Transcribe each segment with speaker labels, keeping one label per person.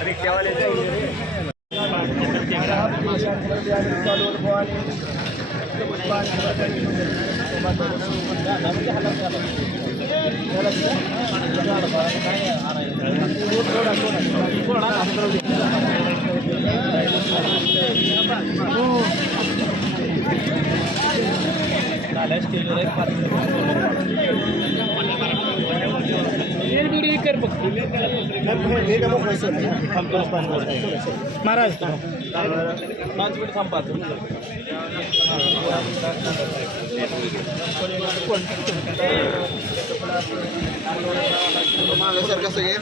Speaker 1: अरे क्या वाले थोड़ा थोड़ा झालं
Speaker 2: महाराज.
Speaker 1: पाच मिनिट थांबा
Speaker 3: मागासारखं सगळे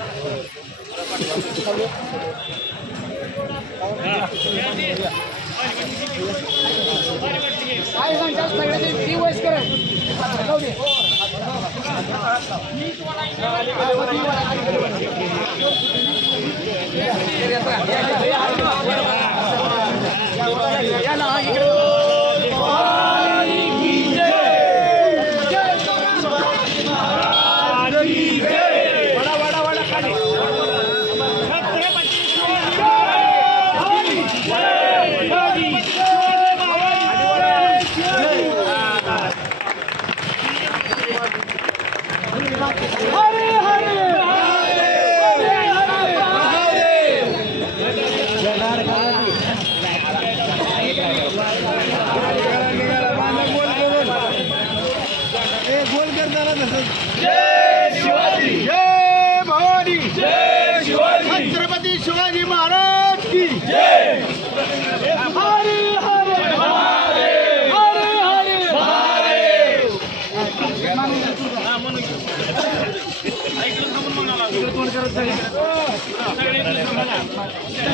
Speaker 2: काय सांगतात सगळ्याचे ती वयस दे
Speaker 3: जय भवानी जय शिवाजी छत्रपती शिवाजी महाराज की जय हरे हरे हरे हरे हरे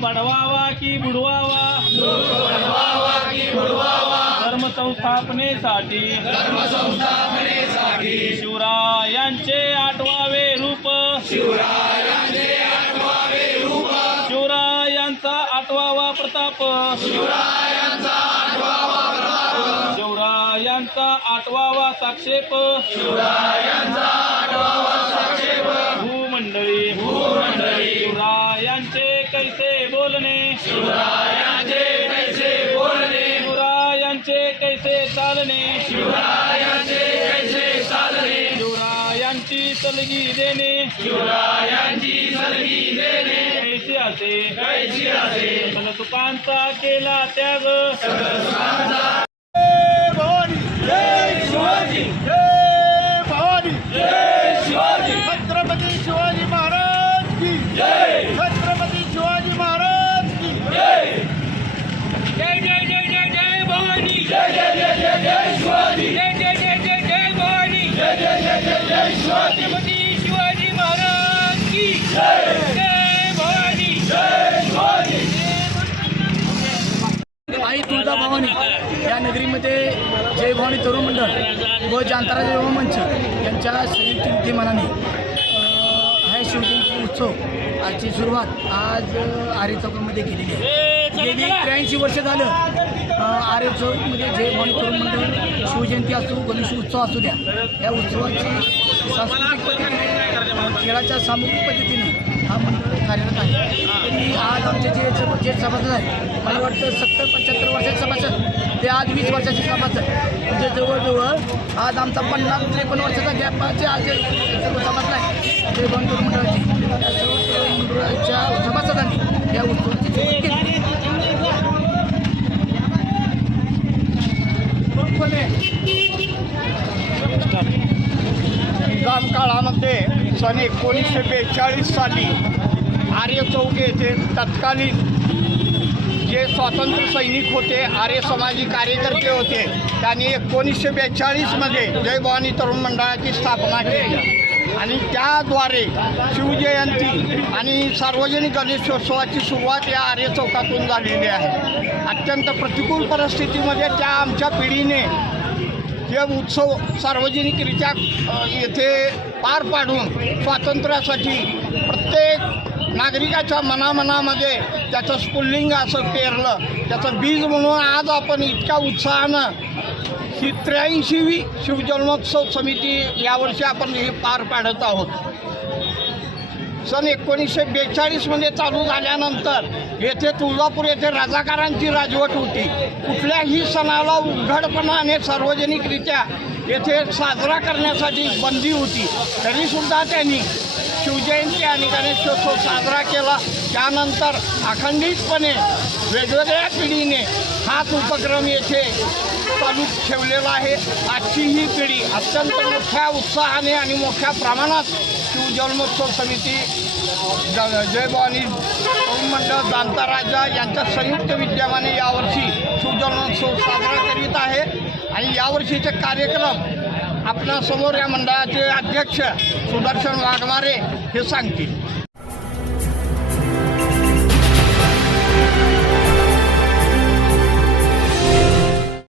Speaker 1: लोक बडवावा की बुडवावा? धर्म संस्थापनेसाठी शिवरायांचे आठवावे रूप. शिवरायांचा आठवावा प्रताप. शिवरायांचा आठवावा साक्षेप. भूमंडळी. भूमंडळी. कैसे चालणे शिवरायांचे कैसे चालणे शिवरायांची सलगी देणे. शिवरायांची सलगी देणे. कैसे असे? कैसे असे? तुकांचा केला त्याग.
Speaker 2: मध्ये नगरीमध्ये जय भवानी तरुण मंडळ व जांतारा युवा मंच यांच्या संयुक्त विद्यमानाने हा शिवजयंती उत्सव आजची सुरुवात आज आर्य चौकामध्ये केलेली आहे. गेली त्र्याऐंशी वर्ष झालं आर्य चौकमध्ये जय भवानी तरुण मंडळ शिवजयंती असो गणेश उत्सव असू द्या या उत्सवाची सांस्कृतिक पद्धतीने खेळाच्या सामूहिक पद्धतीने हा मंडळ कार्यरत आहे तरी आज आमचे जे जे सभासद आहेत मला वाटतं सत्तर पंच्याहत्तर वर्षाचे सभासद ते आज वीस वर्षाचे सभासद म्हणजे जवळजवळ आज आमचा पन्नास त्रेपन्न वर्षाचा गॅपचे आज सर्व सभासद आहे ते बंधू मंडळाचे मंडळाच्या सभासदांनी या उत्सवाची Thank you.
Speaker 3: सन एकोणीसशे बेचाळीस साली आर्य चौक येथे तत्कालीन जे स्वातंत्र्य सैनिक होते आर्य समाजी कार्यकर्ते होते त्यांनी एकोणीसशे बेचाळीसमध्ये जय भवानी तरुण मंडळाची स्थापना केली. आणि त्याद्वारे शिवजयंती आणि सार्वजनिक गणेशोत्सवाची सुरुवात या आर्य चौकातून झालेली आहे. अत्यंत प्रतिकूल परिस्थितीमध्ये त्या आमच्या पिढीने हे उत्सव सार्वजनिकरित्या येथे पार पाडून स्वातंत्र्यासाठी प्रत्येक नागरिकाच्या मनामनामध्ये त्याचं स्फुल्लिंग असं पेरलं. त्याचं बीज म्हणून आज आपण इतक्या उत्साहानं ही त्र्याऐंशीवी शिवजन्मोत्सव समिती यावर्षी आपण हे पार पाडत आहोत. सन एकोणीसशे बेचाळीसमध्ये चालू झाल्यानंतर येथे तुळजापूर येथे राजाकारांची राजवट होती. कुठल्याही सणाला उघडपणाने सार्वजनिकरित्या येथे साजरा करण्यासाठी बंदी होती. तरीसुद्धा त्यांनी शिवजयंती आणि गणेशोत्सव साजरा केला. त्यानंतर अखंडितपणे वेगवेगळ्या पिढीने हाच उपक्रम येथे चालू ठेवलेला आहे. आजची ही पिढी अत्यंत मोठ्या उत्साहाने आणि मोठ्या प्रमाणात शिवजन्मोत्सव समिती ज- जय भवानी तरुण मंडळ जाणता राजा यांच्या संयुक्त विद्यमाने यावर्षी शिवजन्मोत्सव साजरा करीत आहे. आणि यावर्षीचे कार्यक्रम आपल्यासमोर या मंडळाचे अध्यक्ष सुदर्शन वाघमारे हे सांगतील.